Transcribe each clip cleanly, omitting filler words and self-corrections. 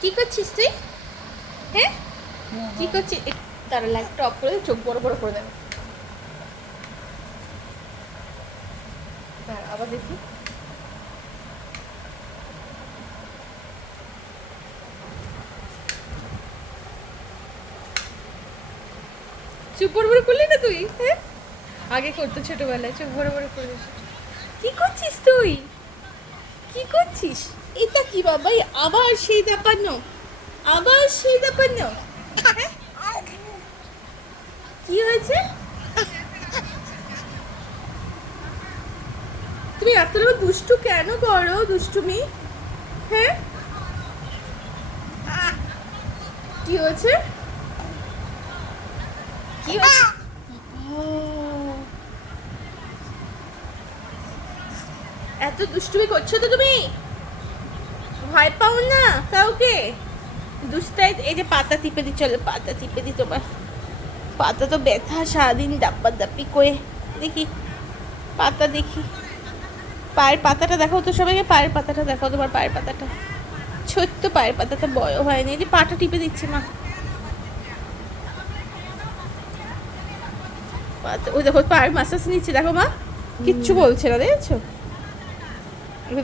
কি করছিস তুই? হ্যাঁ, কি করছিস? দাঁড়া, লাইটটা অফ করে চোখ বড় বড় করে দেবে। দাঁড়া, আবার দেখি। চুপ বড় বড় করলি না তুই? হ্যাঁ, আগে করতো ছোটবেলায়, চোখ বড় বড় করে। কি করছিস তুই? কি করছিস? এটা কি বাবা? আবার সেই দাপানো, আবার সেই দাপানো। কি হয়েছে? তুমি এত দুষ্টু কেন করো? দুষ্টুমি? হ্যাঁ, কি হয়েছে? কি হয়েছে? এত দুষ্টুমি করছো তো তুমি? ভয় পাও না কাউকে? দুষ্টাই। এই যে পাতা টিপে দি, চলো পাতা টিপে দি তোমার। পাতা তো ব্যথা, সারাদিন ডাব্বা দাপ্পি করে। দেখি পাতা, দেখি পায়ের পাতাটা দেখাও তো সবাইকে। পায়ের পাতাটা দেখাও, তোমার পায়ের পাতাটা। ছোট্ট পায়ের পাতাটা, বড় হয়নি। এই যে পাটা টিপে দিচ্ছি মা। ওই দেখো পায়ের মাসাজ নিচ্ছে, দেখো মা। কিচ্ছু বলছে না, দেখেছো?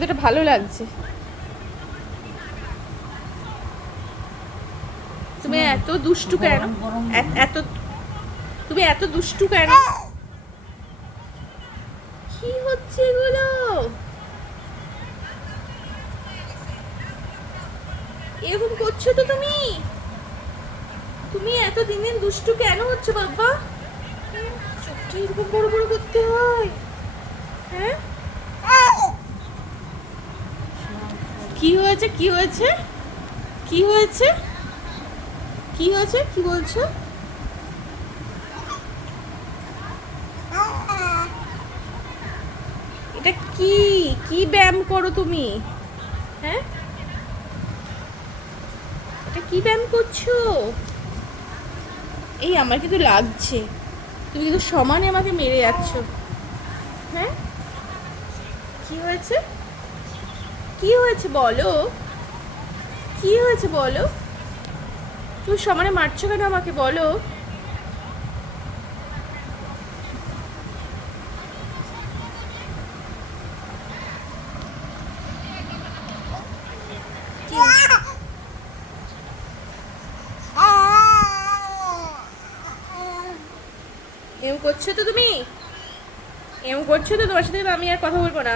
এটা ভালো লাগছে। তুমি এত দুষ্টু কেন? এত তুমি এত দুষ্টু কেন? কি হচ্ছে এগুলো? এরকম করছো তো তুমি? তুমি এত দিন দিন দুষ্টু কেন হচ্ছে বাবা? চোখটা এরকম বড় বড় করতে হয়? হ্যাঁ, কি হয়েছে? কি হয়েছে? কি হয়েছে? কি হয়েছে? কি বলছো? এটা কি? কি ব্যায়াম করো তুমি? হ্যাঁ, এটা কি ব্যায়াম করছো? এই আমার কিন্তু লাগছে। তুমি কিন্তু সমানে আমাকে মেরে যাচ্ছ। হ্যাঁ, কি হয়েছে? কি হয়েছে বলো? কি হয়েছে বলো? তুমি সমানে মারছো কেন আমাকে, বলো? এরকম করছো তো তুমি? এরকম করছো তো? তোমার সাথে আমি আর কথা বলবো না।